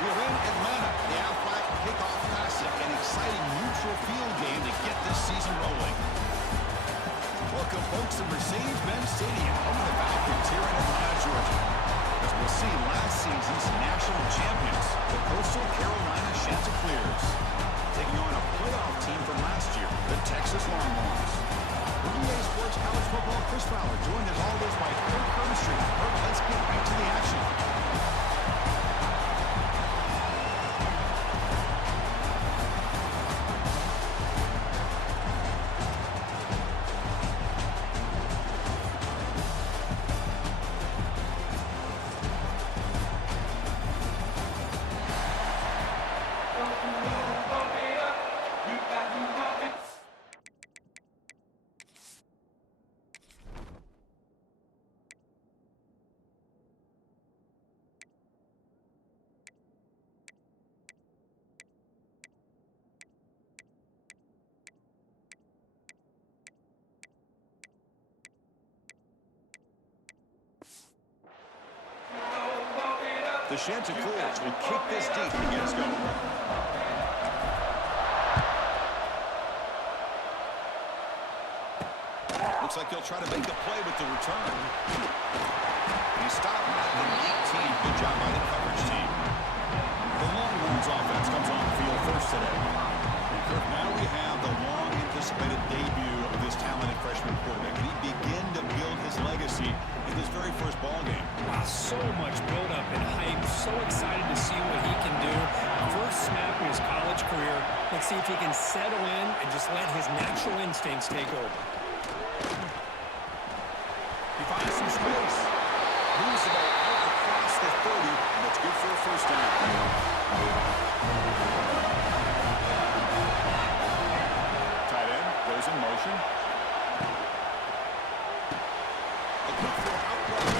We're in Atlanta, the Aflac Kickoff Classic, an exciting neutral field game to get this season rolling. Welcome, folks, to Mercedes-Benz Stadium, home of the Falcons here in Atlanta, Georgia. As we'll see last season's national champions, the Coastal Carolina Chanticleers, taking on a playoff team from last year, the Texas Longhorns. OnlyATHs Sports College Football, Chris Fowler, joined as always by Kirk Hermstreet. Kirk, let's get back to the action. The Chanticleers will kick this deep to get us going. Looks like he'll try to make a play with the return. He stopped at the 19. Good job by the coverage team. The Longhorns offense comes on the field first today. Now we have the long-anticipated debut of this talented freshman quarterback. And he began to build his legacy in his very first ball game. Wow, so much build-up and hype. So excited to see what he can do. First snap in his college career. Let's see if he can settle in and just let his natural instincts take over. He finds some space. Moves the ball out across the 30, and it's good for a first down. Tight end goes in motion. A good throw out right.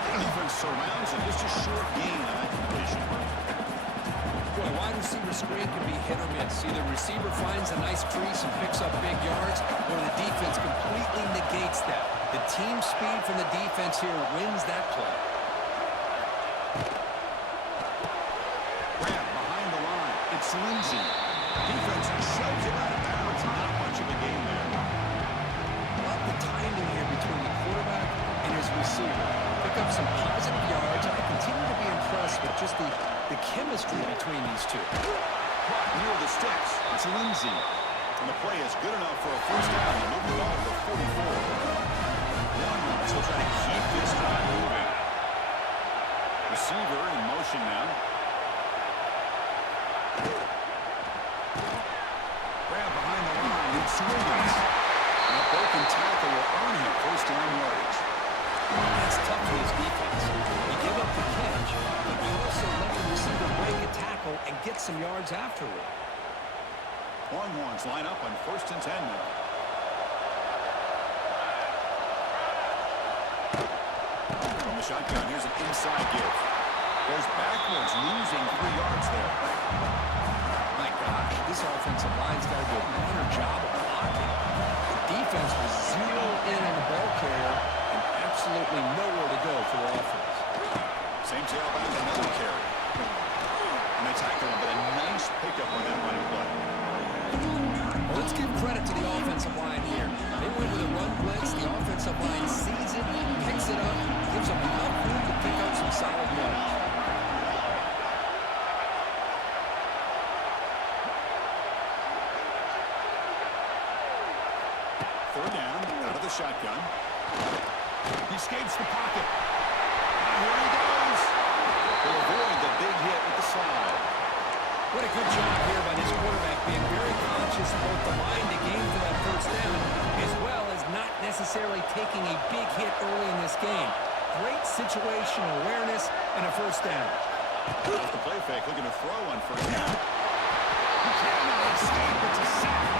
The defense surrounds him. Just a short gain on that completion. Boy, wide receiver screen can be hit or miss. Either receiver finds a nice crease and picks up big yards, or the defense completely negates that. The team speed from the defense here wins that play. Grab behind the line. It's Lindsay. Defense shoves it out of bounds. Not much of a game there. Love the timing here between the quarterback and his receiver. Pick up some positive yards. I continue to be impressed with just the chemistry between these two. Caught near the sticks. It's Lindsay. And the play is good enough for a first down. They move the ball to 44. He'll try to keep this drive moving. Receiver in motion now. Grab behind the line. It's Wiggins. And a broken tackle will earn him first down yardage. That's tough for his defense. You give up the catch, but you also let the receiver break a tackle and get some yards afterward. Longhorns line up on 1st and 10 now. From the shotgun, here's an inside give. Goes backwards, losing 3 yards there. My gosh, this offensive line's got to do a better job of blocking. The defense was zeroed in on the ball carrier and absolutely nowhere to go for the offense. Same tailback, another carry. And they tackle him, but a nice pickup on that running play. Well, let's give credit to the offensive line here. They went with a run blitz. The offensive line sees it, picks it up, gives them enough room to pick up some solid yards. Third down, out of the shotgun. He escapes the pocket. And here he goes. He'll avoid the big hit with the slide. What a good job here by this quarterback, being very conscious of both the line to gain for that first down, as well as not necessarily taking a big hit early in this game. Great situational awareness and a first down. Off the play fake, looking to throw on first down. He cannot escape. It's a sack.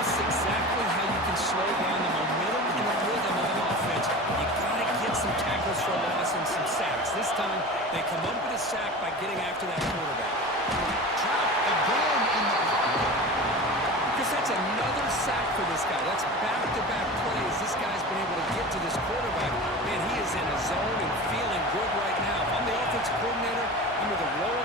This is exactly how you can slow down the momentum and the rhythm of an offense. You got to get some tackles for a loss and some sacks. This time, they come up with a sack by getting after that quarterback. Trapped again in the pocket. Because that's another sack for this guy. That's back-to-back plays. This guy's been able to get to this quarterback. Man, he is in a zone and feeling good right now. If I'm the offensive coordinator, I'm with a roll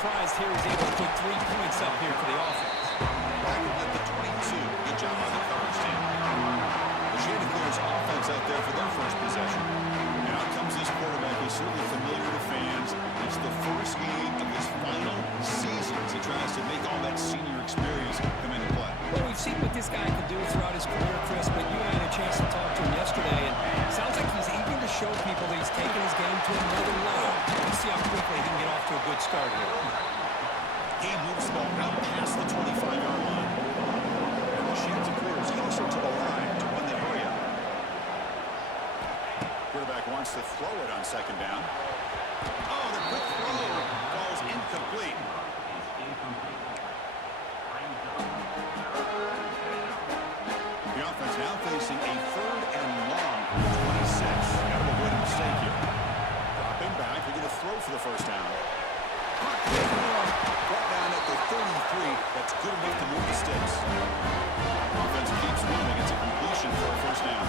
surprised here he's able to put 3 points up here for the offense. Back at the 22. Good job on the coverage team. The Chanticleers offense out there for their first possession. And out comes this quarterback who's certainly familiar to fans. It's the first game of his final season as he tries to make all that senior experience come into play. Well, we've seen what this guy can do throughout his career, Chris, but you and I had a chance to talk to him yesterday, and it sounds like he's eager to show people that he's taking his game to another level. Let's see how quickly he can get off to a good start here. Game moves the ball out past the 25-yard line. And the Chanticleers closer to the line to win the hurry up. Quarterback wants to throw it on second down. Oh, the quick throw falls incomplete. The offense now facing a 3rd and long from the 26. Got to avoid a mistake here. Dropping back, they're going to throw for the first down. Brought down at the 33. That's good enough to move the sticks. Offense keeps moving. It's a completion for a first down.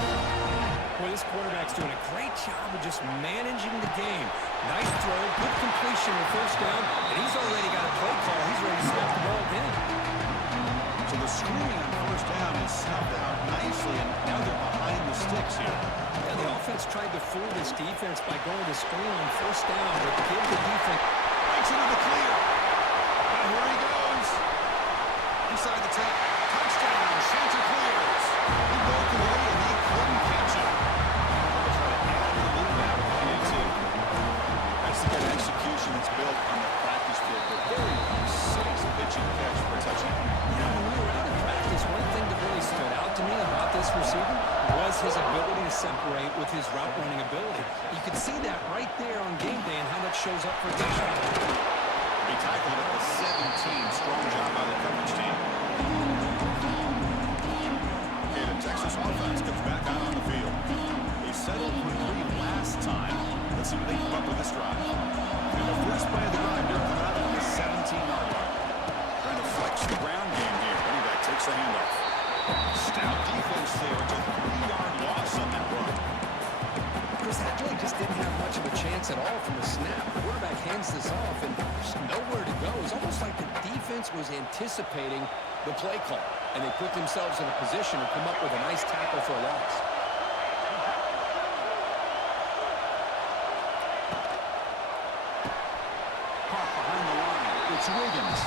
Boy, this quarterback's doing a great job of just managing the game. Nice throw, good completion on first down, and he's already got a play call. He's ready to snap the ball in. So the screening on first down is snubbed out nicely, and now they're behind the sticks here. Yeah, the offense tried to fool this defense by going to screen on first down, but give the defense Breaks into the clear. And here he goes. Inside the 10. Touchdown, Chanticleers. He broke away and he couldn't catch it. They'll try to add a little bit with OnlyATHs. That's the good execution that's built on the practice field. But very precise pitch and catch for a touchdown. Yeah, when we were out in practice, one thing that really stood out to me about this receiver was his ability to separate with his route running ability. You could see that right there on game day and how that shows up for this shot. He tackled at the 17. Strong job by the coverage team. Okay, the Texas offense comes back out on the field. They settled for 3 last time. Let's see what they come up with this drive. And the first play of the drive, they're coming out on the 17-yard line. Trying to flex the ground game here. Running back takes the handoff. Stout defense there. It's a 3-yard loss on that run. Chris, that play just didn't have much of a chance at all from the snap. The quarterback hands this off, and there's nowhere to go. It's almost like the defense was anticipating the play call, and they put themselves in a position to come up with a nice tackle for a loss. Caught behind the line. It's Wiggins.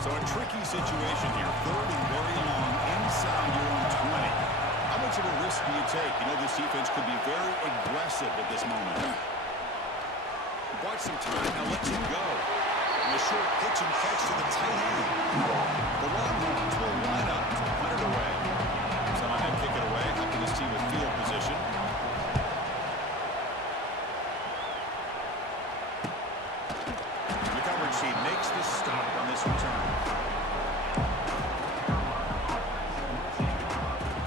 So a tricky situation here. 3rd and very long inside your own 20. How much of a risk do you take? You know this defense could be very aggressive at this moment. He bought some time, now lets it go. And a short pitch and catch to the tight end. The Longhorns will line up to put it away. Someone had to kick it away, helping his team with field position. The coverage team makes the stop on this return.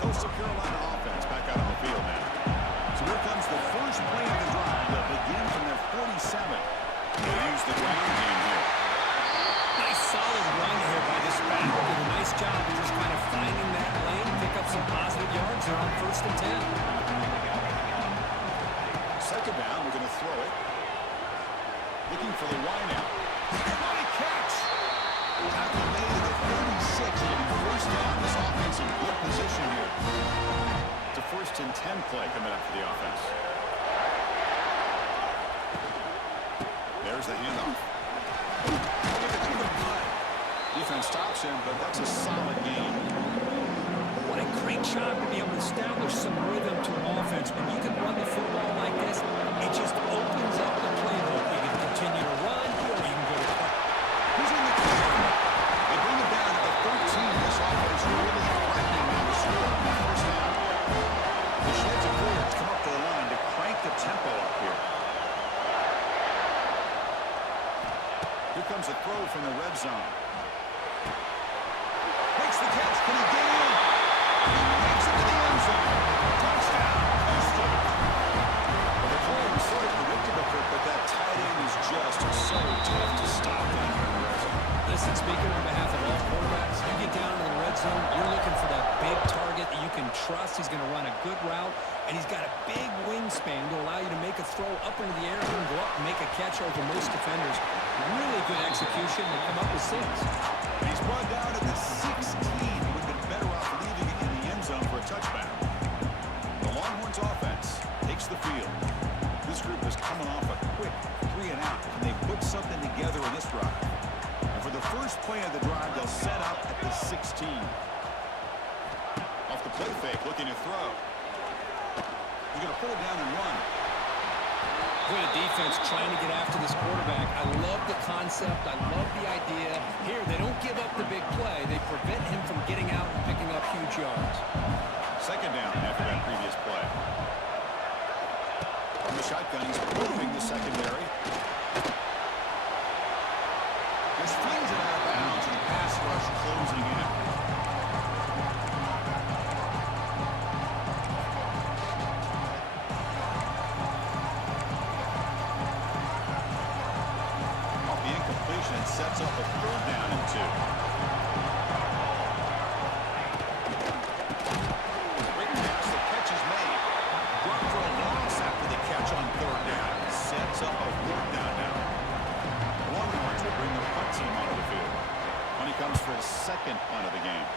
Coastal Carolina offense back out on the field now. So here comes the first play of the drive. They'll begin from their 47. They'll use the ground game here. Nice solid run here by this back. Did a nice job of just kind of finding that lane, pick up some positive yards there on 1st and 10. Second down, we're going to throw it. Looking for the wideout. What a catch! Tackle made at the 36. It'll be first down. This offense in good position here. It's a 1st and 10 play coming up for the offense. There's the handoff. Defense stops him, but that's a solid game. What a great job to be able to establish some rhythm to an offense. When you can run the football like this, it just opens up the playbook. You can continue to run, or you can go to play. Who's in the clear? They bring it down to the 13. This offense really threatening now to score on the first down. The Chanticleers come up to the line to crank the tempo up here. Here comes a throw from the red zone. Makes the catch. Can he get in? He makes it to the end zone. Touchdown, Coastal. Well, the play was sort of predictable, but that tight end is just so tough to stop down here in the red zone. Listen, speaking on behalf of all quarterbacks, you get down in the red zone, you're looking for that big target that you can trust. He's going to run a good route, and he's got a big wingspan. wingspan to allow you to make a throw up into the air and then go up and make a catch over most defenders. Really good execution and come up with 6. He's brought down at the 16. Would have been better off leaving it in the end zone for a touchback. The Longhorns offense takes the field. This group is coming off a quick 3 and out. Can they put something together in this drive? And for the first play of the drive, they'll set up at the 16. Off the play fake, looking to throw. He's going to pull it down and run. Good defense trying to get after this quarterback. I love the concept. I love the idea. Here, they don't give up the big play. They prevent him from getting out and picking up huge yards. Second down after that previous play. From the shotgun, he's moving the secondary. Just flings it out of bounds, and the pass rush closing in. Off the incompletion, it sets up a 3rd down and 2. Great pass, the catch is made. Brought for a loss after the catch on 3rd down. Sets up a 4th down now. The Longhorns will bring the punt team onto the field. When he comes for his 2nd punt of the game.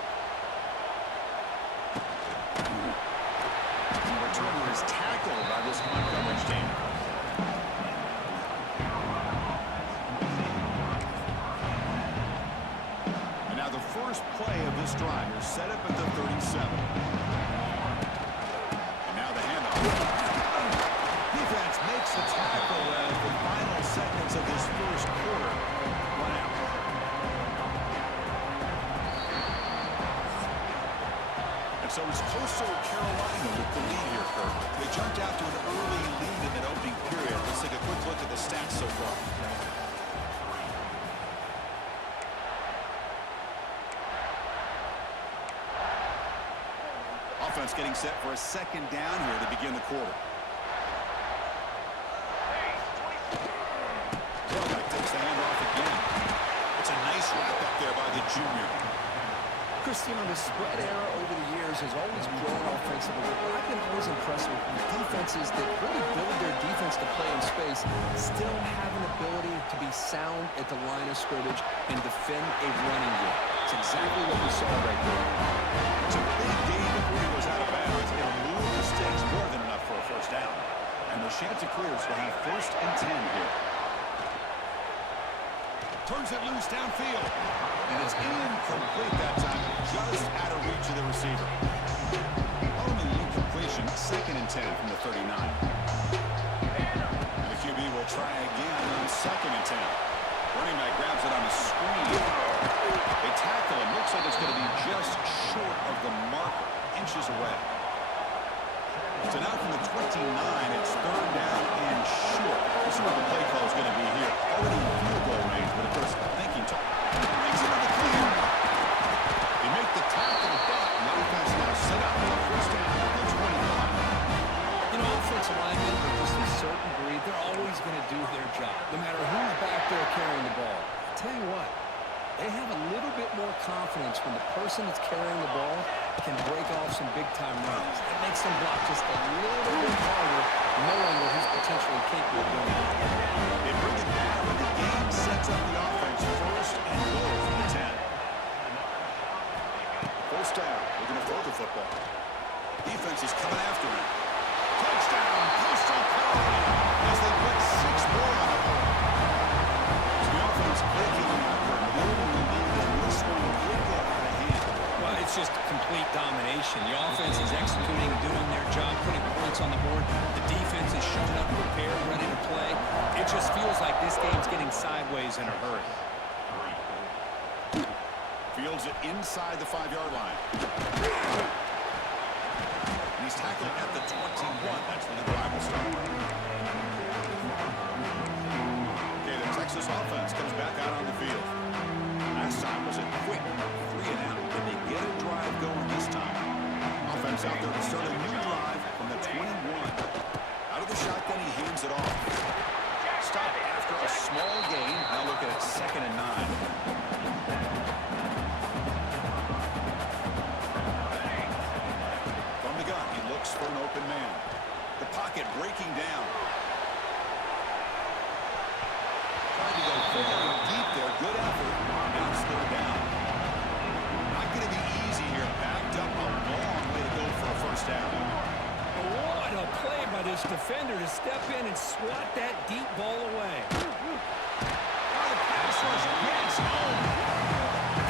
The returner is tackled by this punt coverage team. And now the first play of this drive is set up at the 37. And now the handoff. Defense makes the tackle as the final seconds of this first quarter run out. And so it's Coastal Carolina with the lead here, Kirk. They jumped out to an early lead in that opening period. Let's take a quick look at the stats so far. Offense getting set for a 2nd down here to begin the quarter. Quarterback takes the handoff again. It's a nice wrap up there by the junior. Christian, the spread era over the years has always grown offensively. I've been always impressed with defenses that really build their defense to play in space, still have an ability to be sound at the line of scrimmage and defend a running game. It's exactly what we saw right there. It's a big game before he goes out of bounds. It'll move the stakes more than enough for a 1st down. And the Chanticleers will have 1st and 10 here. Turns it loose downfield. And it's incomplete that time, just out of reach of the receiver. Only incompletion, 2nd and 10 from the 39. And the QB will try again on 2nd and 10. Running back grabs it on the screen. They tackle him. Looks like it's going to be just short of the marker, inches away. So now from the 29, it's 3rd down and short. This is what the play call is going to be here. Already in field goal range, but of course, thinking to makes it on the clear. They make the tackle, but the offense now set up for the 1st down at the 21. You know, offensive linemen are just a certain breed. They're always going to do their job, no matter who's back there carrying the ball. I'll tell you what, they have a little bit more confidence when the person that's carrying the ball can break off some big-time runs. It makes them block just a little bit harder, knowing what he's potentially capable of doing. They bring it down, but the game sets up the offense 1st and goal from the 10. 1st down. We're going to throw the football. Defense is coming after him. Touchdown, Coastal Carolina, as they put 6 more on the board. The offense breaking the marker, building the lead, and this one quickly out of hand. Well, it's just complete domination. The offense is executing, doing their job, putting points on the board. The defense is showing up prepared, ready to play. It just feels like this game's getting sideways in a hurry. Fields it inside the 5-yard line. And he's tackled at the 21. That's when the drive will start. Okay, the Texas offense comes back out on the field. Last time was a quick 3 and out. Can they get a drive going this time? Offense out there to start a new drive from the 21. Out of the shotgun, he hands it off. Stop after a small gain. Now look at it, 2nd and 9. For an open man. The pocket breaking down. Trying to go very deep there. Good effort. Now it's third down. Not going to be easy here. Backed up a long way to go for a first down. What a play by this defender to step in and swat that deep ball away. Now the pass rush gets home.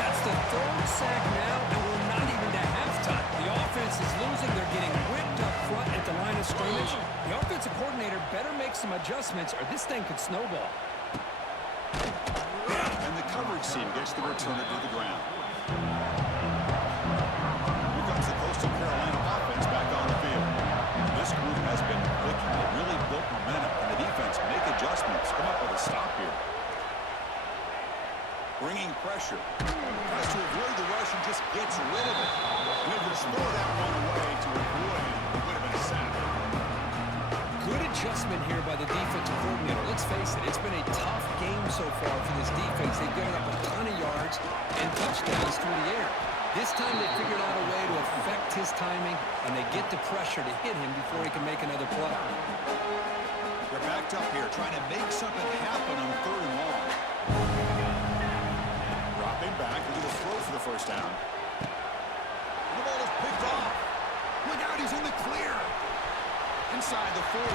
That's the third sack now, and we're not even to halftime. The offense is losing. They're getting whipped up front at the line of scrimmage. The offensive coordinator better make some adjustments or this thing could snowball. And the coverage team gets the returner to the ground. Here comes the Coastal Carolina offense back on the field. This group has been clicking. It really built momentum, and the defense make adjustments. Come up with a stop here. Bringing pressure. Tries to avoid the rush and just gets rid of it. And they just throw that one away to avoid what would have been a sack. Good adjustment here by the defensive coordinator. Let's face it, it's been a tough game so far for this defense. They've given up a ton of yards and touchdowns through the air. This time they figured out a way to affect his timing, and they get the pressure to hit him before he can make another play. They're backed up here, trying to make something happen on third and long. Dropping back, looking to throw for the first down. The ball is picked off. Look out, he's in the clear. Inside the 40.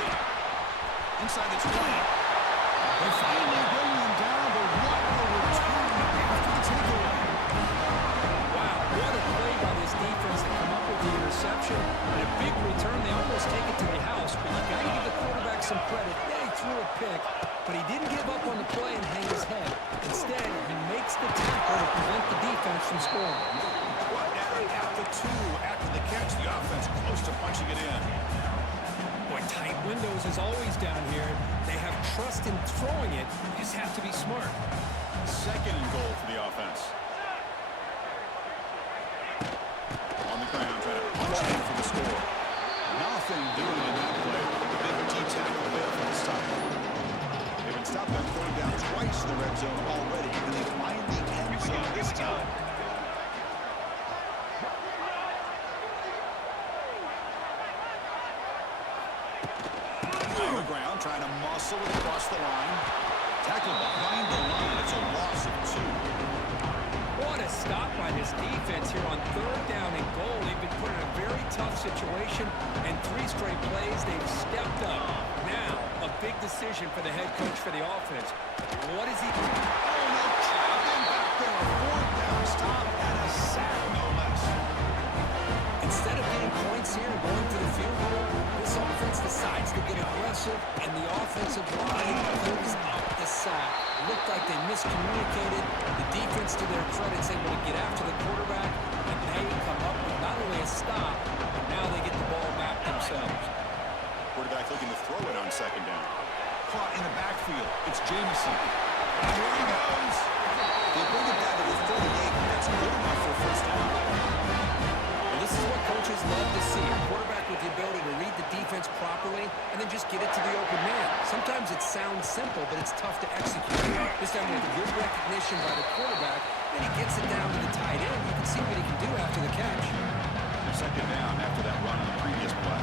Inside the 20. They finally bring him down, but what a return after the takeaway. Wow, what a play by this defense to come up with the interception. And a big return. They almost take it to the house, but you got to give the quarterback some credit. Yeah, he threw a pick, but he didn't give up on the play and hang his head. Instead, he makes the tackle to prevent the defense from scoring. What now? At the 2 after the catch, the offense close to punching it in. Boy, tight windows is always down here. They have trust in throwing it. You just have to be smart. Second and goal for the offense. On the ground, trying to punch it in for the score. Nothing doing in that play. The big D tackle there for the stop. They've been stopped on third down twice in the red zone already, and they find the end zone this time. On the ground, trying to muscle it across the line. Tackle behind the line. It's a loss of 2. What a stop by this defense here on third down and goal. They've been put in a very tough situation, and 3 straight plays, they've stepped up. Now, a big decision for the head coach for the offense. What is he doing? Oh, no, trapping back there. A fourth down stop and a sack, no less. Instead of getting points here and going for the field goal, this offense decides to get aggressive, and the offensive line pulls up the sack. Looked like they miscommunicated. The defense, to their credit, is able to get after the quarterback, and they come up with not only a stop, but now they get the ball back themselves. Quarterback looking to throw it on second down. Caught in the backfield. It's Jameson. And here he goes. They bring it down to the 38. That's good enough for first down. Well, this is what coaches love to see. A quarterback with the ability to read the defense properly and then just get it to the open man. Sometimes it sounds simple, but it's tough to execute. This time with good recognition by the quarterback, then he gets it down to the tight end. You can see what he can do after the catch. Second down after that run on the previous play.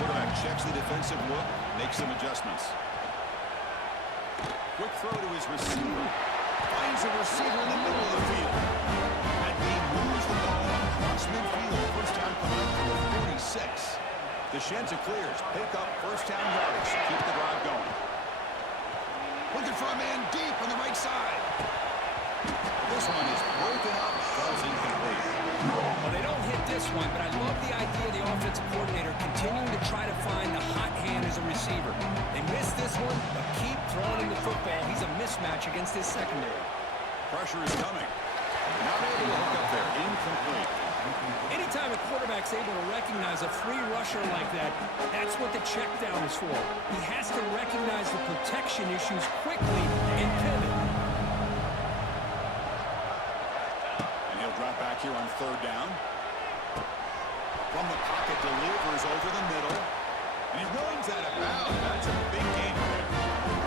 Quarterback checks the defensive look, makes some adjustments. Quick throw to his receiver. Finds a receiver in the middle of the field. That game moves the ball across midfield. First down coming up from the 46. Ncaa clears. Pick up first down yardage. Keep the drive going. Looking for a man deep on the right side. This one is broken up. Falls incomplete. Well, they don't hit this one, but I love the idea of the offensive coordinator continuing to try to find the hot hand as a receiver. They missed this one, but keep throwing him the football. He's a mismatch against his secondary. Pressure is coming. Not able to hook up there. Incomplete. Anytime a quarterback's able to recognize a free rusher like that, that's what the check down is for. He has to recognize the protection issues quickly and pivot. And he'll drop back here on third down. From the pocket, delivers over the middle. And he runs out of bounds. That's a big gain there.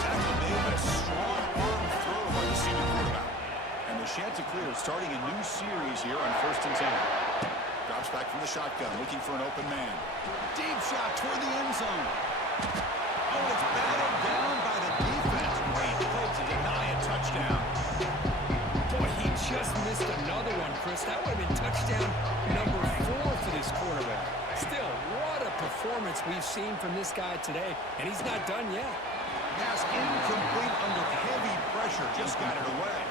Tackle made, but a strong arm throw by the senior quarterback. And Ncaa clears, starting a new series here on 1st and 10. Drops back from the shotgun, looking for an open man. Deep shot toward the end zone. Oh, it's batted down by the defense. Great play to deny a touchdown. Boy, he just missed another one, Chris. That would have been touchdown number 4 for this quarterback. Still, what a performance we've seen from this guy today, and he's not done yet. Pass incomplete under heavy pressure. Just got it away.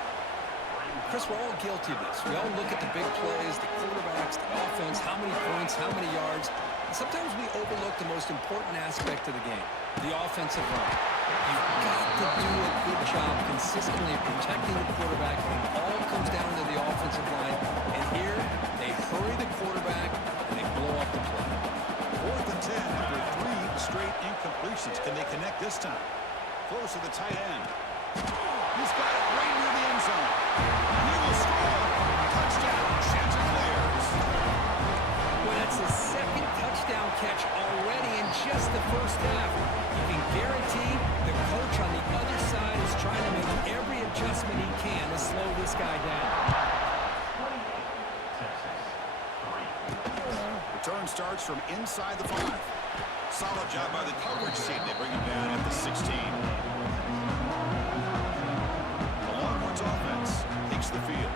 Chris, we're all guilty of this. We all look at the big plays, the quarterbacks, the offense, how many points, how many yards. And sometimes we overlook the most important aspect of the game, the offensive line. You've got to do a good job consistently protecting the quarterback, and it all comes down to the offensive line. And here, they hurry the quarterback, and they blow up the play. 4th and 10 after 3 straight incompletions. Can they connect this time? Close to the tight end. He's got it right near the end zone. He will score. Touchdown. Chanticleers. Well, that's his 2nd touchdown catch already in just the first half. You can guarantee the coach on the other side is trying to make every adjustment he can to slow this guy down. Return starts from inside the 5. Solid job by the coverage team. They bring him down at the 16. The Longhorns offense takes the field.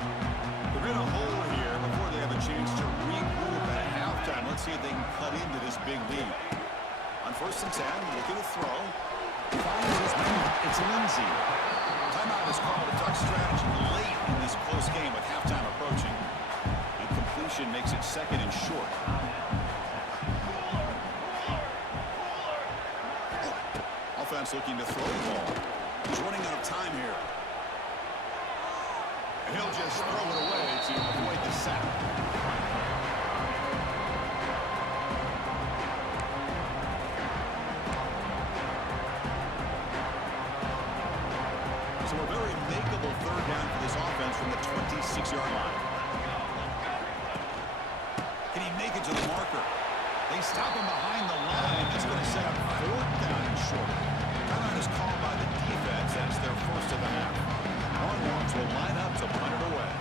They're in a hole here before they have a chance to regroup at halftime. Let's see if they can cut into this big lead. On 1st and 10, looking to throw. Finds his man. It's Lindsay. Timeout is called. A duck strategy late in this close game with halftime approaching. Incompletion makes it 2nd and short. Offense looking to throw the ball. He's running out of time here. And he'll just throw it away to avoid the sack. So a very makeable 3rd down for this offense from the 26-yard line. Can he make it to the marker? They stop him behind the line. That's going to set up 4th down and short. Timeout is called by the defense. That's their 1st of the half. Longhorns will line up to punt it away.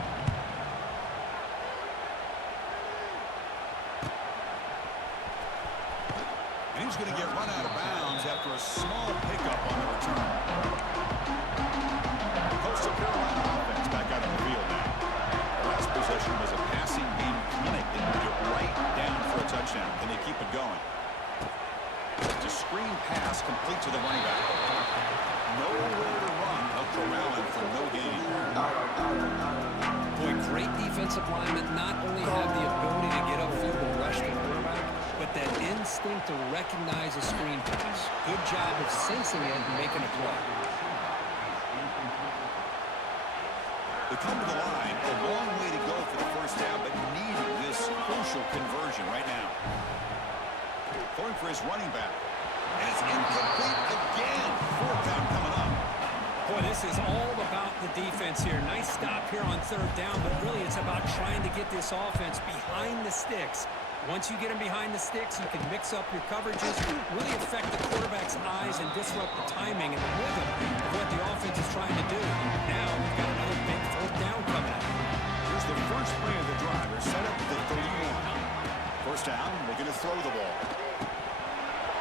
And he's going to get run out of bounds after a small pickup on the return. Coastal Carolina offense back out on the field now. The last possession was a passing game clinic. They moved it right down for a touchdown. Can they keep it going? The screen pass complete to the running back. Nowhere to run. They'll corral him for no gain. Boy, great defensive linemen not only have the ability to get upfield and rush the quarterback, but that instinct to recognize a screen pass. Good job of sensing it and making a play. They come to the line. A long way to go for the 1st down, but needing this crucial conversion right now. Going for his running back. And it's incomplete again. 4th down coming up. Boy, this is all about the defense here. Nice stop here on 3rd down, but really it's about trying to get this offense behind the sticks. Once you get them behind the sticks, you can mix up your coverages, really affect the quarterback's eyes and disrupt the timing and the rhythm of what the offense is trying to do. Now we've got another big 4th down coming up. Here's the first play of the drive. They're set up at the 31. 1st down, they're going to throw the ball.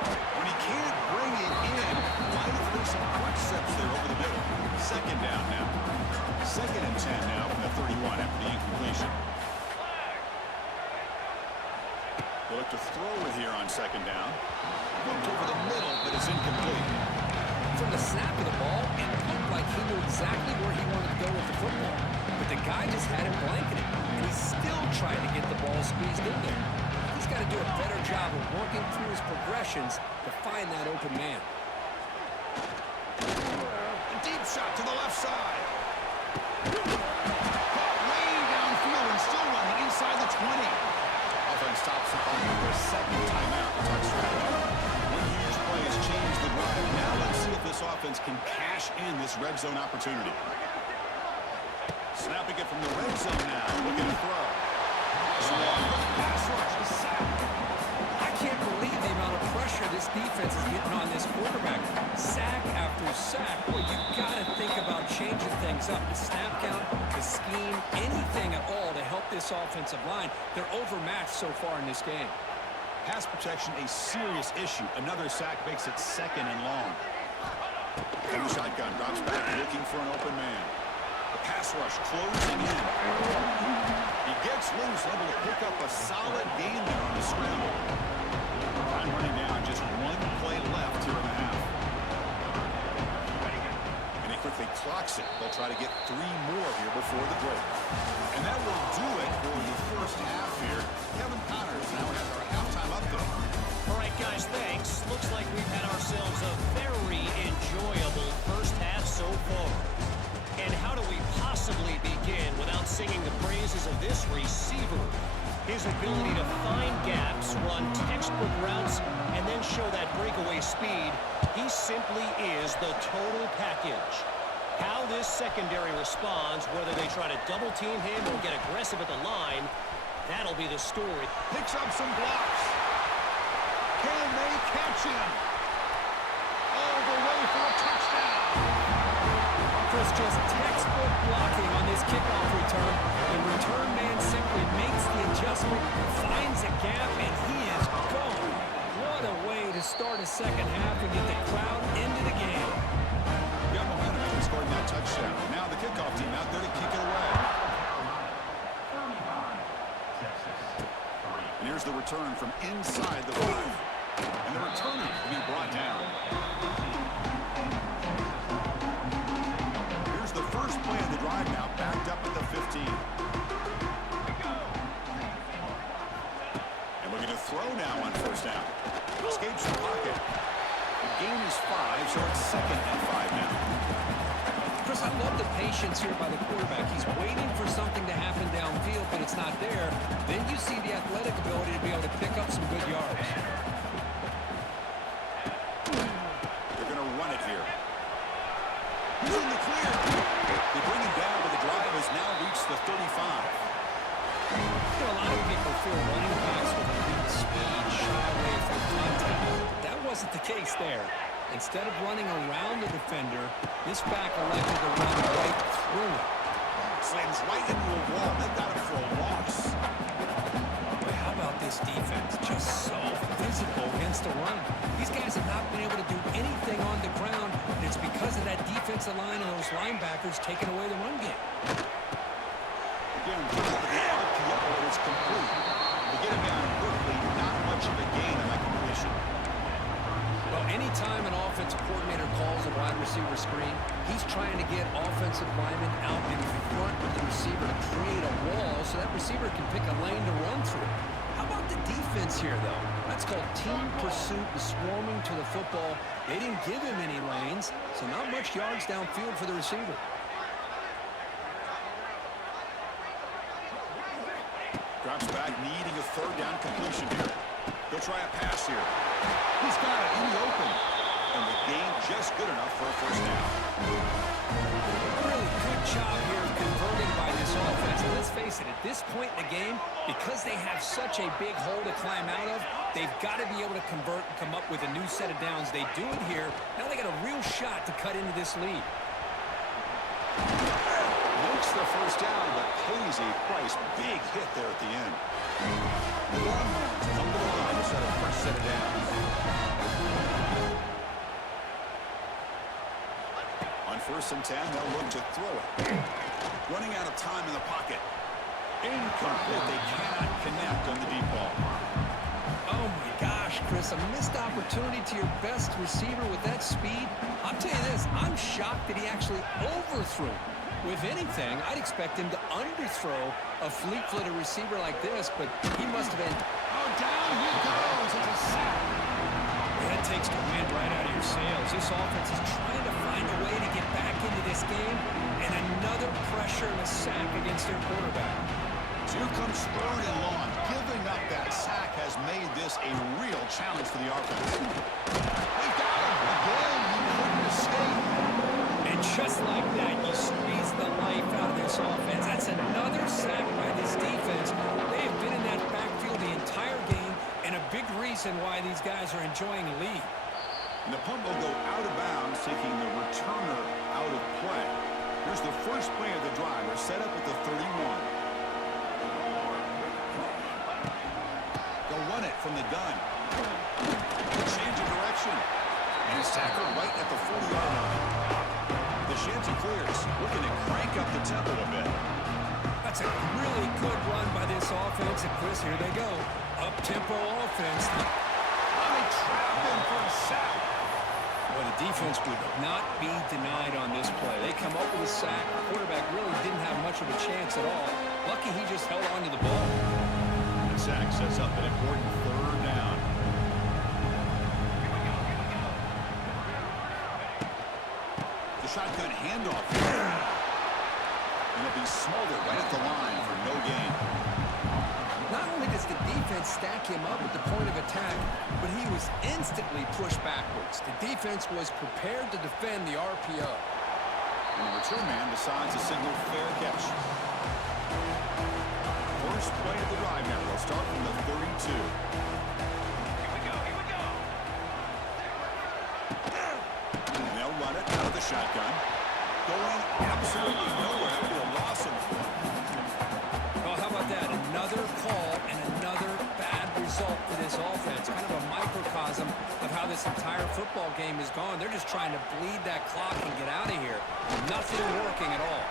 When he can't bring it in, might have threw some quick steps there over the middle. 2nd down now. 2nd and 10 now from the 31 after the incompletion. They look to throw it here on 2nd down. Looked over the middle, but it's incomplete. From the snap of the ball, it looked like he knew exactly where he wanted to go with the football. But the guy just had him blanketed, and he's still trying to get the ball squeezed in there. He's got to do a better job of working through his progressions to find that open man. A deep shot to the left side. Caught way downfield and still running inside the 20. Offense stops the clock with their 2nd timeout. Touch strategy. One huge play has changed the drive. Now let's see if this offense can cash in this red zone opportunity. Snapping it from the red zone now. Looking to throw. Pass rush. I can't believe the amount of pressure pressure this defense is getting on this quarterback. Sack after sack. Boy, you got to think about changing things up. The snap count, the scheme, anything at all to help this offensive line. They're overmatched so far in this game. Pass protection, a serious issue. Another sack makes it 2nd and long. And the shotgun drops back, looking for an open man. The pass rush closing in. He gets loose, able to pick up a solid gain there on the scramble. Time running down, just 1 play left here in the half. And he quickly clocks it. They'll try to get 3 more here before the break. And that will do it for the first half here. Kevin Connors now has our halftime update. All right, guys, thanks. Looks like we've had ourselves a very enjoyable first half so far. And how do we possibly begin without singing the praises of this receiver? His ability to find gaps, run textbook routes, and then show that breakaway speed. He simply is the total package. How this secondary responds, whether they try to double-team him or get aggressive at the line, that'll be the story. Picks up some blocks. Can they catch him? All the way for a touchdown. Chris, just textbook blocking on this kickoff return. The return man simply makes the adjustment, finds a gap, and he is gone. What a way to start a second half and get the crowd into the game. Got momentum after scoring that touchdown. Now the kickoff team out there to kick it away. And here's the return from inside the 5. And the returner will be brought down. Here's the first play of the drive now, backed up at the 15. And looking to throw now on first down. Escapes the pocket. The gain is 5, so it's 2nd and 5 now. Chris, I love the patience here by the quarterback. He's waiting for something to happen downfield, but it's not there. Then you see the athletic ability to be able to pick up some good yards. They're going to run it here. He's in the clear. They bring him down, but the drive has now reached the 35. You know, a lot of people feel running backs with elite speed shy away from contact. That wasn't the case there. Instead of running around the defender, this back elected to run right through it. Slams right into a wall. They got him for a loss. Boy, how about this defense? Just so physical against the run. These guys have not been able to do anything on the ground. And it's because of that defensive line and those linebackers taking away the run game. Again, the RPO is complete. They get him down quickly. Not much of a gain on that completion. Well, anytime an offensive coordinator calls a wide receiver screen, he's trying to get offensive linemen out in front of the receiver to create a wall so that receiver can pick a lane to run through. How about the defense here, though? That's called team pursuit and swarming to the football. They didn't give him any lanes, so not much yards downfield for the receiver. Drops back, needing a 3rd down completion here. He'll try a pass here. He's got it in the open. And the gain just good enough for a first down. Really good job here of converting by this offense. And let's face it, at this point in the game, because they have such a big hole to climb out of, they've got to be able to convert and come up with a new set of downs. They do it here. Now they got a real shot to cut into this lead. Makes the first down, but pays a price. Big hit there at the end. The Longhorns come to the line to set a fresh set of downs. On 1st and 10, they'll look to throw it. Running out of time in the pocket. Incomplete. They cannot connect on the deep ball. Oh my gosh, Chris, a missed opportunity to your best receiver with that speed. I'll tell you this, I'm shocked that he actually overthrew. With anything, I'd expect him to underthrow a fleet-footed receiver like this, but he must have been... Oh, down he goes. It's a sack. That takes the wind right out of your sails. This offense is trying to find a way to get back into this game, and another pressure and a sack against their quarterback. So here comes 3rd and long. Giving up that sack has made this a real challenge for the offense. They got him. Again, he couldn't escape. And just like that, you squeeze the life out of this offense. That's another sack by this defense. They have been in that backfield the entire game, and a big reason and why these guys are enjoying a lead. And the punt will go out of bounds, taking the returner out of play. Here's the first play of the drive. They're set up at the 31. They'll run it from the gun. Change of direction. And he's tackled right at the 40-yard line. The shanty clears, looking to crank up the tempo a bit. That's a really good run by this offense. And Chris, here they go. Up-tempo offense. They trap him for a sack. Well, the defense would not be denied on this play. They come up with a sack. The quarterback really didn't have much of a chance at all. Lucky he just held on to the ball. The sack sets up an important third down. The shotgun handoff. And it'll be smothered right at the line for no gain. Not only does the defense stack him up at the point of attack, but he was instantly pushed backwards. The defense was prepared to defend the RPO. And the return man decides to signal fair catch. First play of the drive now. They'll start from the 32. Here we go. And they'll run it out of the shotgun. Going absolutely nowhere for a loss of. Well, how about that? Another call and another bad result for this offense. Kind of a microcosm of how this entire football game has gone. They're just trying to bleed that clock and get out of here. Nothing working at all.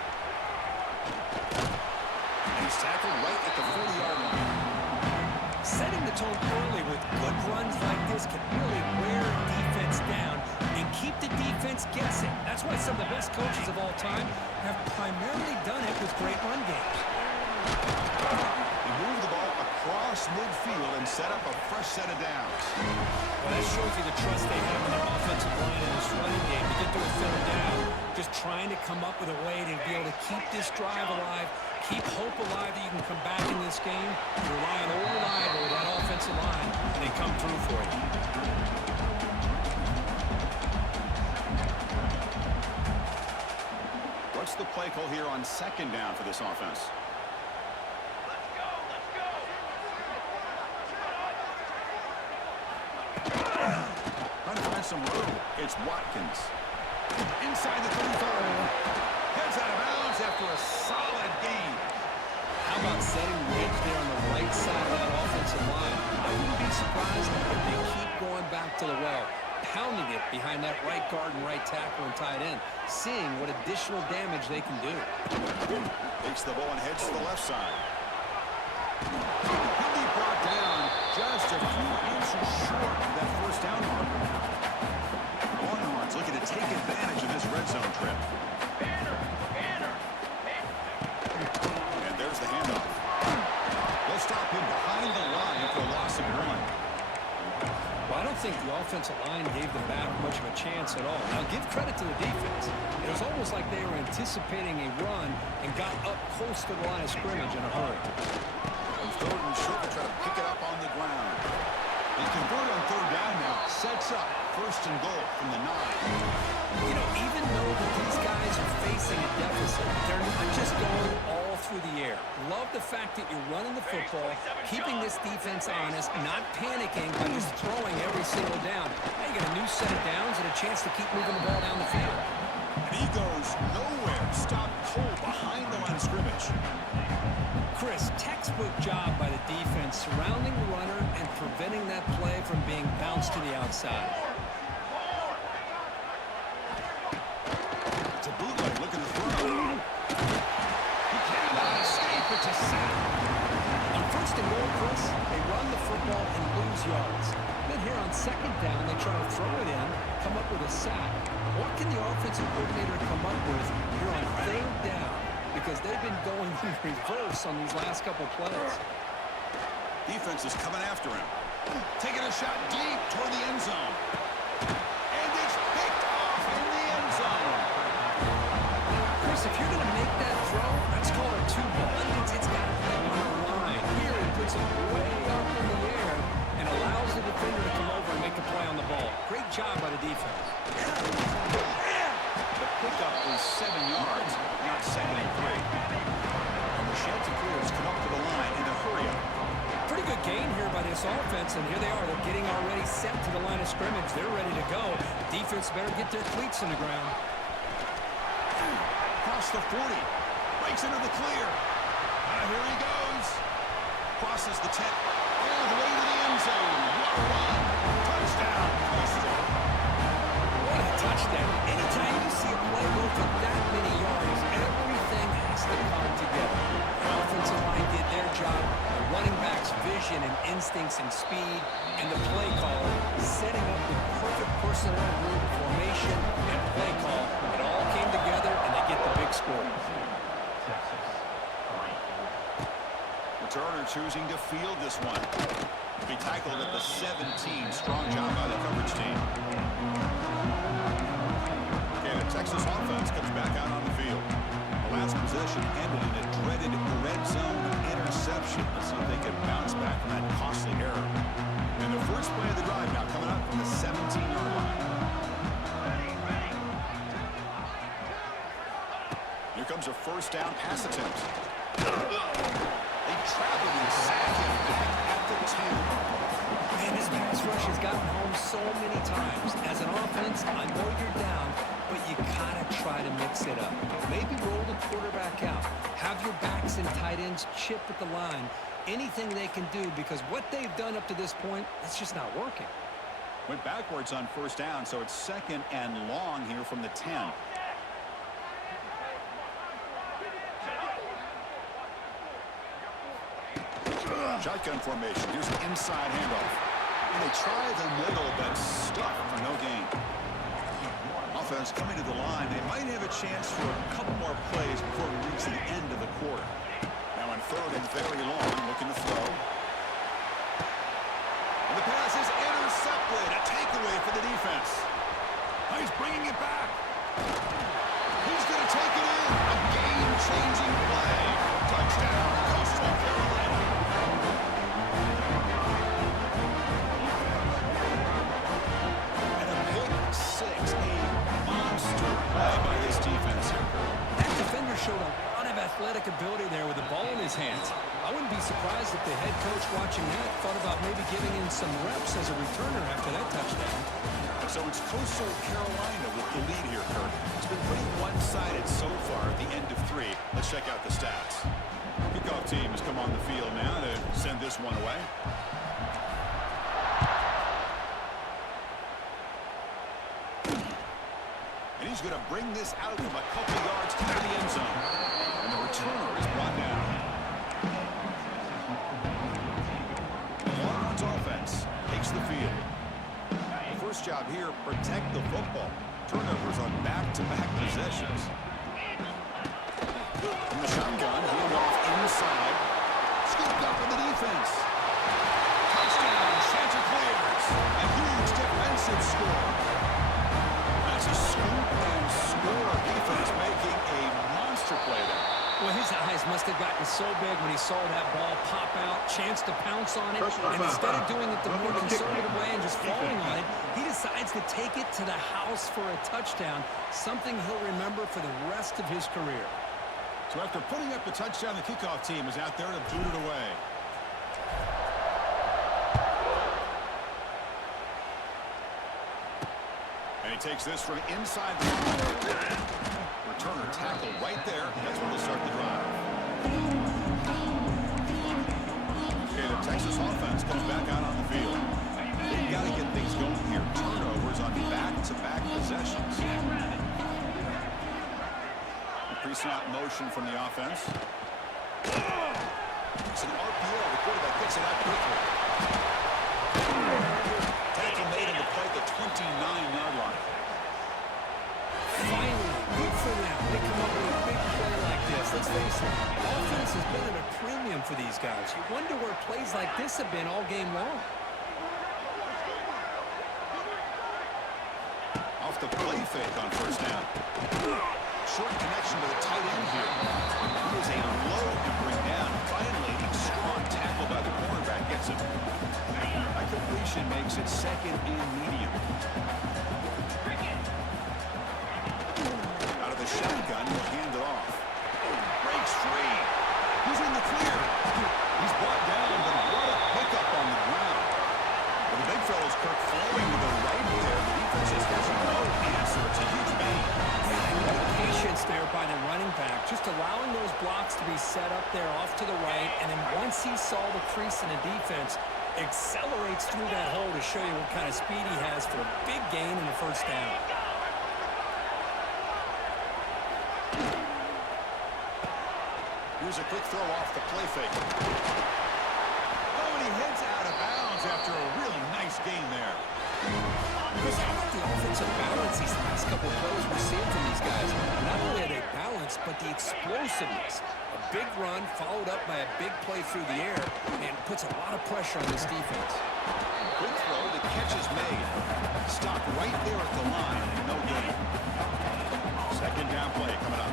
And he's tackled right at the 40-yard line. Setting the tone early with good runs like this can really wear defense down and keep the defense guessing. That's why some of the best coaches of all time have primarily done it with great run games. They move the ball across midfield and set up a fresh set of downs. Well, that shows you the trust they have in their offensive line in this running game to get to a third down. Just trying to come up with a way to be able to keep this drive alive, keep hope alive that you can come back in this game. You rely on old reliable, that offensive line, and they come through for you. What's the play call here on second down for this offense? Trying to find some room. It's Watkins. Inside the 35. Heads out of bounds after a solid gain. How about setting the edge there on the right side of that offensive line? I wouldn't be surprised if they keep going back to the well, pounding it behind that right guard and right tackle and tight end, seeing what additional damage they can do. Takes the ball and heads to the left side. He'll be brought down just a few inches short of that first down marker. Longhorns looking to take advantage of this red zone trip. And there's the handoff. They'll stop him behind the line for a loss of 1. Well, I don't think the offensive line gave them back much of a chance at all. Now, give credit to the defense. It was almost like they were anticipating a run and got up close to the line of scrimmage in a hurry. And third and short to try to pick it up on the ground. They convert on third down now. Sets up first and goal from the 9. You know, even though that these guys are facing a deficit, they're not just going all through the air. Love the fact that you're running the football, keeping this defense honest, not panicking by just throwing every single down. Now you got a new set of downs and a chance to keep moving the ball down the field. And he goes nowhere. Stopped cold behind the line of scrimmage. Chris, textbook job by the defense, surrounding the runner and preventing that play from being bounced to the outside. It's a bootleg looking to throw. He cannot escape. It's a sack. On first and goal, Chris, they run the football and lose yards. Then here on second down, they try to throw it in, come up with a sack. What can the offensive coordinator come up with here on third down? Because they've been going in reverse on these last couple plays. Defense is coming after him. Taking a shot deep toward the end zone. And it's picked off in the end zone. Chris, if you're going to make that throw, let's call it 2 ball. That means it's got to be on the line. Here, he puts it way up in the air and allows the defender to come over and make a play on the ball. Great job by the defense. The pickup is 7 yards, not second and 3. And the Chanticleers come up to the line in a hurry up. Pretty Pretty good gain here by this offense, and here they are. They're getting already set to the line of scrimmage. They're ready to go. Defense better get their cleats in the ground. Across the 40. Breaks into the clear. Here he goes. Crosses the 10. All the way to the end zone. What a run. Touchdown. Coastal. What a touchdown. Anytime you see a play go for that many yards, everything has to come together. The offensive line did their job. The running back's vision and instincts and speed, and the play caller setting up the perfect personnel group, formation, and play call. It all came together, and they get the big score. Turner choosing to field this one. Be tackled at the 17. Strong job by the coverage team. Okay, the Texas offense comes back out on the field. The last possession ended in a dreaded red zone interception. Let's see if they can bounce back from that costly error. And the first play of the drive now coming up from the 17-yard line. Here comes a first down pass attempt. They travel and sack him back at the 10. Man, this pass rush has gotten home so many times. As an offense, I know you're down, but you gotta try to mix it up. Maybe roll the quarterback out. Have your backs and tight ends chip at the line. Anything they can do, because what they've done up to this point, it's just not working. Went backwards on first down, so it's second and long here from the 10. Shotgun formation. Here's an inside handoff. And they try the middle, but stuck for no gain. Offense coming to the line. They might have a chance for a couple more plays before we reach the end of the quarter. Now on third and very long, looking to throw. And the pass is intercepted. A takeaway for the defense. Oh, he's bringing it back. He's going to take it in. A game-changing play. Touchdown, Coastal Carolina. And a pick six. A monster play by this defense here. That defender showed a lot of athletic ability there with the ball in his hands. I wouldn't be surprised if the head coach watching that thought about maybe giving him some reps as a returner after that touchdown. So it's Coastal Carolina with the lead here, Kurt. It's been pretty one-sided so far at the end of 3. Let's check out the stats. Kickoff team has come on the field now to send this one away. And he's going to bring this out from a couple yards to the end zone. And the returner is brought down. The Longhorns offense takes the field. The first job here, protect the football. Turnovers on back-to-back possessions. From the shotgun, hand off inside. Scooped up in the defense. Touchdown, Chanticleers. A huge defensive score. That's a scoop and score. Defense making a monster play there. Well, his eyes must have gotten so big when he saw that ball pop out, chance to pounce on it, and instead of doing it the more conservative way and just falling on it, he decides to take it to the house for a touchdown, something he'll remember for the rest of his career. So after putting up the touchdown, the kickoff team is out there to boot it away. And he takes this from inside the returner tackle right there. That's where they'll start the drive. Okay, the Texas offense comes back out on the field. They've got to get things going here. Turnovers on back-to-back possessions. Pre-snap motion from the offense. It's an RPO. The quarterback gets it out quickly. Tackle made him to play the 29-yard line. Finally, good for them. They come up with a big play like this. Let's face it, offense has been at a premium for these guys. You wonder where plays like this have been all game long. Off the play fake on first down. Short connection to the tight end here. He is a low to bring down. Finally, a strong tackle by the cornerback gets him. That completion makes it second and medium. Out of the shotgun, he'll hand it off. Breaks free. He's in the clear. He's brought down, but what a blocks to be set up there off to the right, and then once he saw the crease in the defense, accelerates through that hole to show you what kind of speed he has for a big gain in the first down. Here's a quick throw off the play fake. Oh, and he heads out of bounds after a really nice gain there. Chris, how about the offensive balance these last couple of plays we're seeing from these guys? Not only are they balanced, but the explosiveness. A big run followed up by a big play through the air and puts a lot of pressure on this defense. Quick throw, the catch is made. Stop right there at the line, and no gain. Second down play coming up.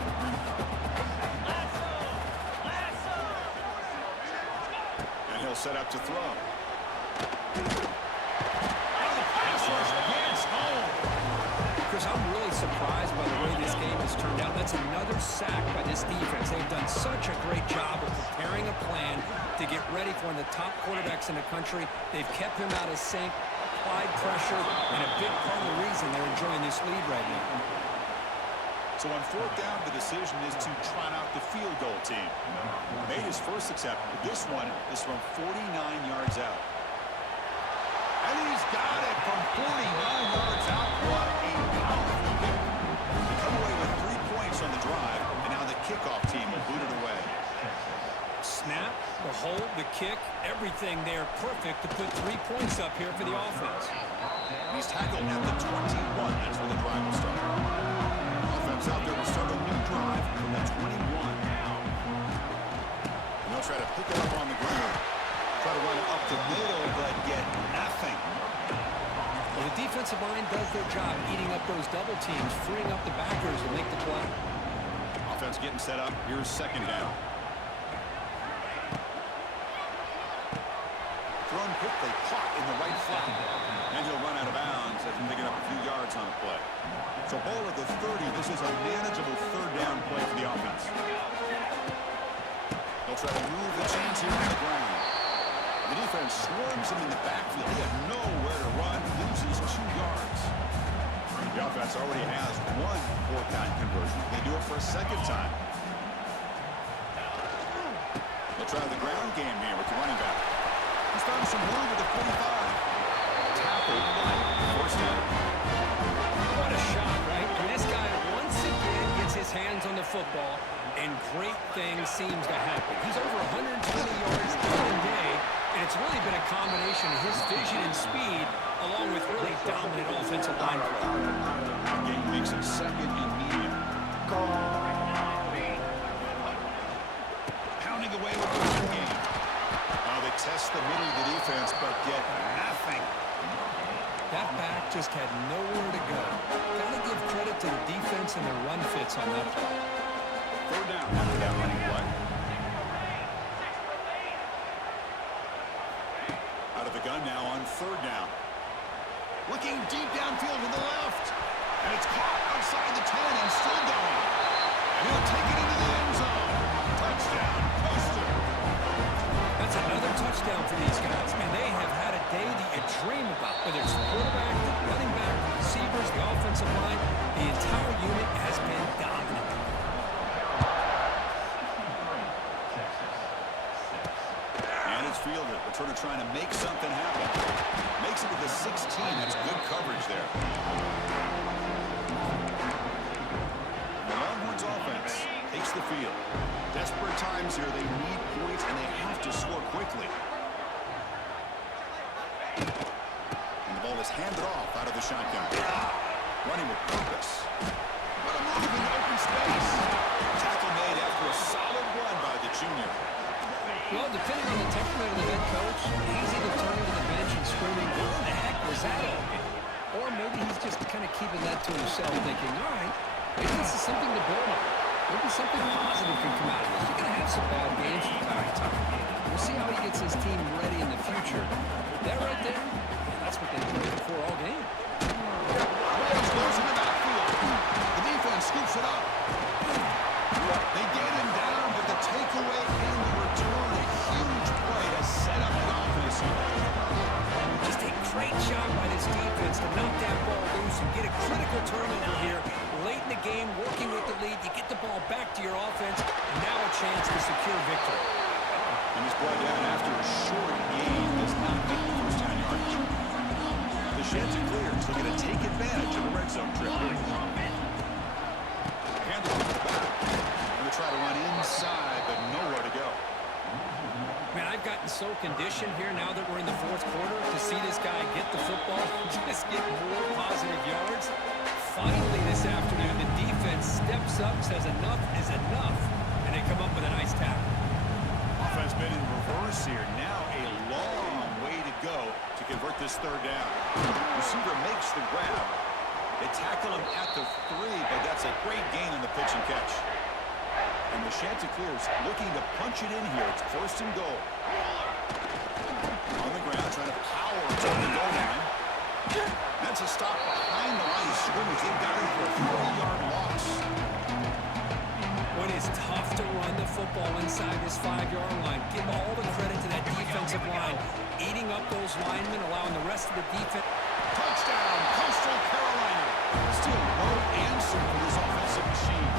And he'll set up to throw. Chris, I'm really surprised by the way this game has turned out. That's another sack by this defense. They've done such a great job of preparing a plan to get ready for one of the top quarterbacks in the country. They've kept him out of sync, applied pressure, and a big part of the reason they're enjoying this lead right now. So on fourth down, the decision is to trot out the field goal team. Made his first attempt. This one is from 49 yards out. And he's got it from 49 yards out. What a powerful kick. They come away with 3 points on the drive, and now the kickoff team will boot it away. Snap, the hold, the kick, everything there perfect to put 3 points up here for the offense. He's tackled at the 21. That's where the drive will start. Offense out there to start a new drive from the 21. And they'll try to pick it up on the ground. Try to run it up the middle, but get nothing. Well, the defensive line does their job, eating up those double teams, freeing up the backers to make the play. Offense getting set up. Here's second down. Thrown quickly, caught in the right flat. And he'll run out of bounds after picking up a few yards on the play. So ball at the 30. This is a manageable third down play for the offense. They'll try to move the chains here on the ground. The defense swarms him in the backfield. He had nowhere to run, loses 2 yards. The offense already has 1 four-down conversion. They do it for a second time. They'll try the ground game here with the running back. He's found some room at the 45. Tackled by first down. What a shot, right? This guy once again gets his hands on the football, and great things seems to happen. He's over 120 yards every day. And it's really been a combination of his vision and speed, along with really dominant offensive line play. The game makes it second and medium. Pounding away with the run game. They test the middle of the defense, but get nothing. That back just had nowhere to go. Got to give credit to the defense and the run fits on that play. Third down after that running play. Out of the gun now on third down. Looking deep downfield to the left. And it's caught outside the 10 and still going. And he'll take it into the end zone. Touchdown, Coaster. That's another touchdown for these guys. And they have had a day that you dream about. Whether it's the quarterback, the running back, the receivers, the offensive line, the entire unit has been dominant. Fielder, Returner trying to make something happen. Makes it to the 16. That's good coverage there. The Longhorns offense takes the field. Desperate times here. They need points, and they have to score quickly. And the ball is handed off out of the shotgun. Running with purpose. What a move in the open space. Tackle made after a solid run by the junior. Well, depending on the temperament of the head coach, he's either turning to the bench and screaming, what the heck was that all? Or maybe he's just kind of keeping that to himself, thinking, all right, maybe this is something to build on. Maybe something positive can come out of this. You're going to have some bad games from time to time. We'll see how he gets his team ready in the future. That right there, that's what they've been looking for all game. Rhodes goes in the backfield. The defense scoops it up. They get him down, but the takeaway and the return, a huge play to set up the offense here. Just a great job by this defense to knock that ball loose and get a critical turnover here late in the game, working with the lead. You get the ball ball back to your offense, and now a chance to secure victory. And he's brought down after a short gain. Does not make the first down yardage. The Ncaa clears, looking to take advantage of the red zone trip. Handle to the back. Going to try to run inside, but nowhere to go. Man, I've gotten so conditioned here now that we're in the fourth quarter to see this guy get the football, just get more positive yards. Finally this afternoon, the defense steps up, says enough is enough, and they come up with a nice tackle. Offense been in reverse here. Now a long way to go to convert this third down. Receiver makes the grab. They tackle him at the 3, but that's a great gain on the pitch and catch. And the Ncaa clears, looking to punch it in here. It's first and goal. On the ground, trying to power to the goal line. That's a stop behind the line of scrimmage. They've got him for a 4-yard loss. When it's tough to run the football inside this 5-yard line, give all the credit to that defensive line, eating up those linemen, allowing the rest of the defense. Touchdown, Coastal Carolina. Still no answer for this offensive machine.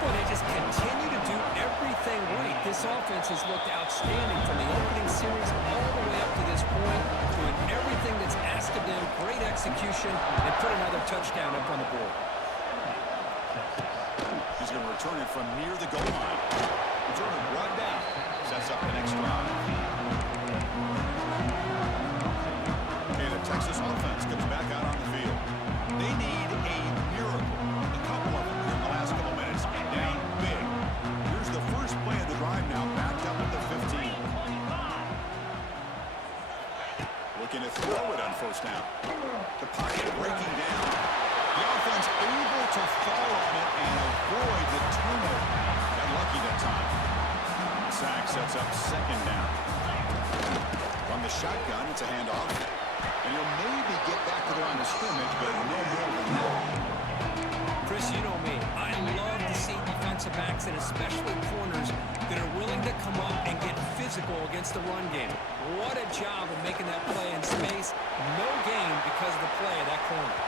Well, they just continue to do everything right. This offense has looked outstanding from the opening series all the way up to this point, doing everything that's asked of them, great execution, and put another touchdown up on the board. He's going to return it from near the goal line. Return it right down. Sets up the next drive. Okay, the Texas offense comes back out on the field. They need a miracle. A couple of them in the last couple minutes. Down big. Here's the first play of the drive now, backed up at the 15. Looking to throw it on first down. The pocket breaking down. The offense able to fall on it and avoid the turnover. Got lucky that time. The sack sets up second down. From the shotgun, it's a handoff. And he'll maybe get back to the line of scrimmage, but no more than that. Chris, you know me. I love to see defensive backs and especially corners that are willing to come up and get physical against the run game. What a job of making that play in space. No gain because of the play of that corner.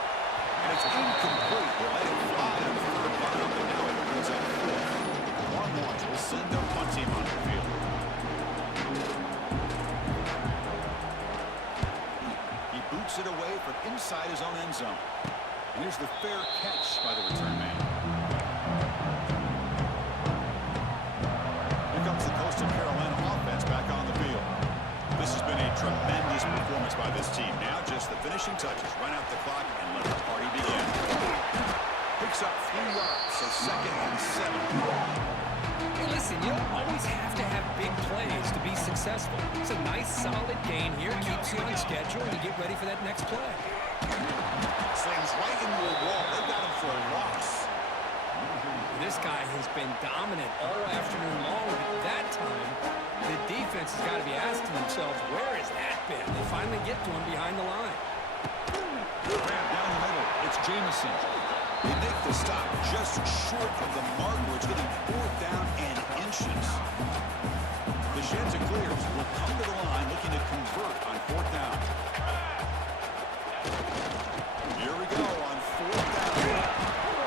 And it's incomplete. They let it fly on the third down, but now it brings up fourth. Longhorns will send their punt team on the field. He boots it away from inside his own end zone. And here's the fair catch by the return man. Here comes the Coastal Carolina offense back on the field. This has been a tremendous performance by this team. Now just the finishing touches. Run out the clock and let the party begin. Picks up 3 yards, so second and 7. Hey, listen, you don't always have to have big plays to be successful. It's a nice, solid gain here. Keeps you on schedule and you get ready for that next play. Slams right into the wall. They got him for a loss. This guy has been dominant all afternoon long, but that time, the defense has got to be asking themselves, where has that been? They finally get to him behind the line. Grab down the middle. It's Jamison. They make the stop just short of the mark, where it's getting 4th down and inches. The Ncaa clears will come to the line looking to convert on 4th down. Here we go on 4th down.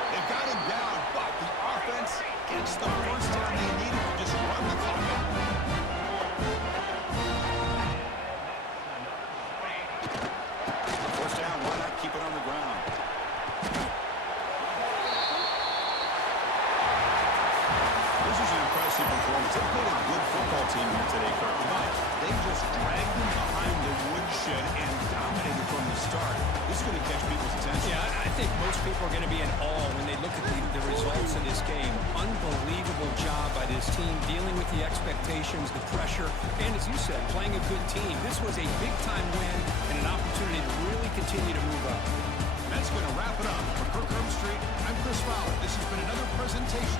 They've got him down, but the offense gets the first down they needed to just run the clock out. First down, why not keep it on the ground? This is an impressive performance. They played a good football team here today, Kirk, but they just dragged them behind the woodshed and dominated from the start. This is going to catch people's attention. Yeah, I think most people are going to be in awe when they look at the results of this game. Unbelievable job by this team, dealing with the expectations, the pressure, and as you said, playing a good team. This was a big-time win and an opportunity to really continue to move up. That's going to wrap it up. For Kirk Street, I'm Chris Fowler. This has been another presentation